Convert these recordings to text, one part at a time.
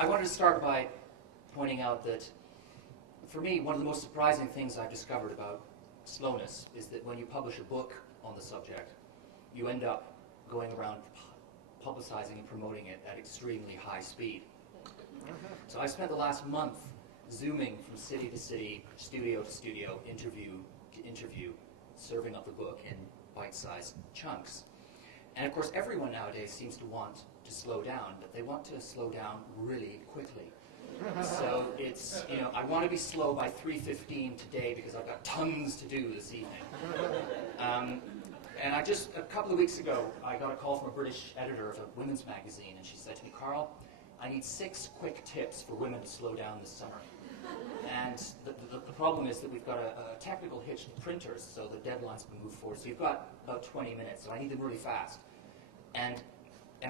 I wanted to start by pointing out that, for me, one of the most surprising things I've discovered about slowness is that when you publish a book on the subject, you end up going around publicizing and promoting it at extremely high speed. So I spent the last month zooming from city to city, studio to studio, interview to interview, serving up the book in bite-sized chunks. And of course, everyone nowadays seems to want to slow down, but they want to slow down really quickly. So it's, I want to be slow by 3:15 today because I've got tons to do this evening. And a couple of weeks ago, I got a call from a British editor of a women's magazine, and she said to me, "Carl, I need 6 quick tips for women to slow down this summer." And the problem is that we've got a technical hitch to printers, so the deadline's been moved forward. So you've got about 20 minutes, so I need them really fast. And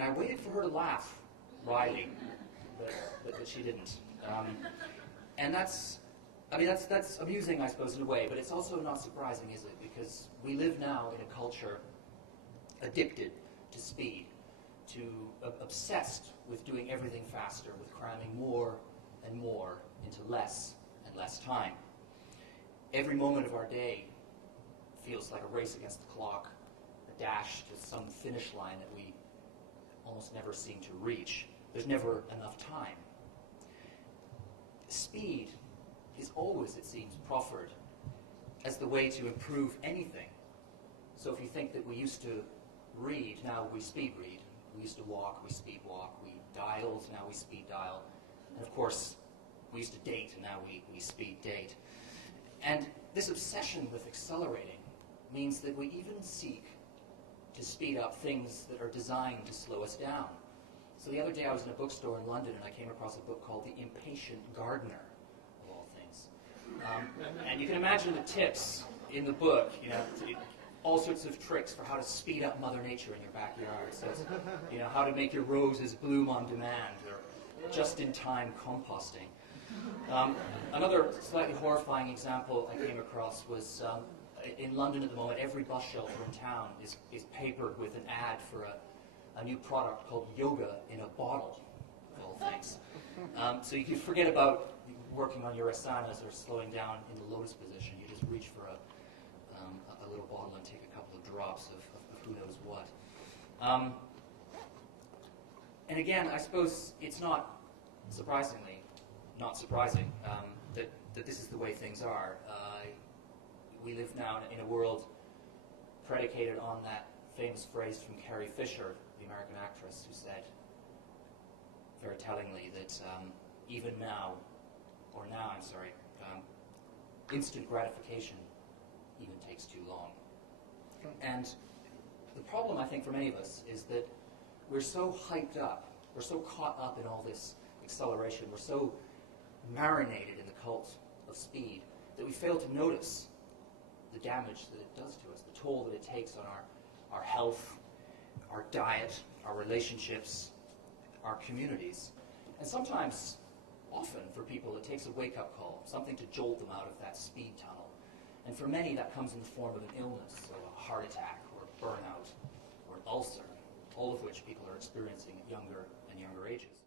I waited for her to laugh, wryly, but she didn't. And that's amusing, I suppose, in a way, but it's also not surprising, is it? Because we live now in a culture addicted to speed, obsessed with doing everything faster, with cramming more and more into less and less time. Every moment of our day feels like a race against the clock, a dash to some finish line that we almost never seem to reach. There's never enough time. Speed is always, it seems, proffered as the way to improve anything. So if you think that we used to read, now we speed read. We used to walk, we speed walk. We dialed, now we speed dial. And of course, we used to date, and now we speed date. And this obsession with accelerating means that we even seek to speed up things that are designed to slow us down. So the other day I was in a bookstore in London, and I came across a book called The Impatient Gardener, of all things. And you can imagine the tips in the book, all sorts of tricks for how to speed up Mother Nature in your backyard. So it's, how to make your roses bloom on demand, or just-in-time composting. Another slightly horrifying example I came across was in London at the moment, every bus shelter in town is papered with an ad for a new product called yoga in a bottle, of all things. So you can forget about working on your asanas or slowing down in the lotus position. You just reach for a little bottle and take a couple of drops of who knows what. And again, I suppose it's not surprising that this is the way things are. We live now in a world predicated on that famous phrase from Carrie Fisher, the American actress, who said very tellingly that instant gratification even takes too long. And the problem, I think, for many of us is that we're so hyped up, we're so caught up in all this acceleration, we're so marinated in the cult of speed that we fail to notice the damage that it does to us, the toll that it takes on our health, our diet, our relationships, our communities. And sometimes, often for people, it takes a wake-up call, something to jolt them out of that speed tunnel. And for many, that comes in the form of an illness, or a heart attack, or a burnout, or an ulcer, all of which people are experiencing at younger and younger ages.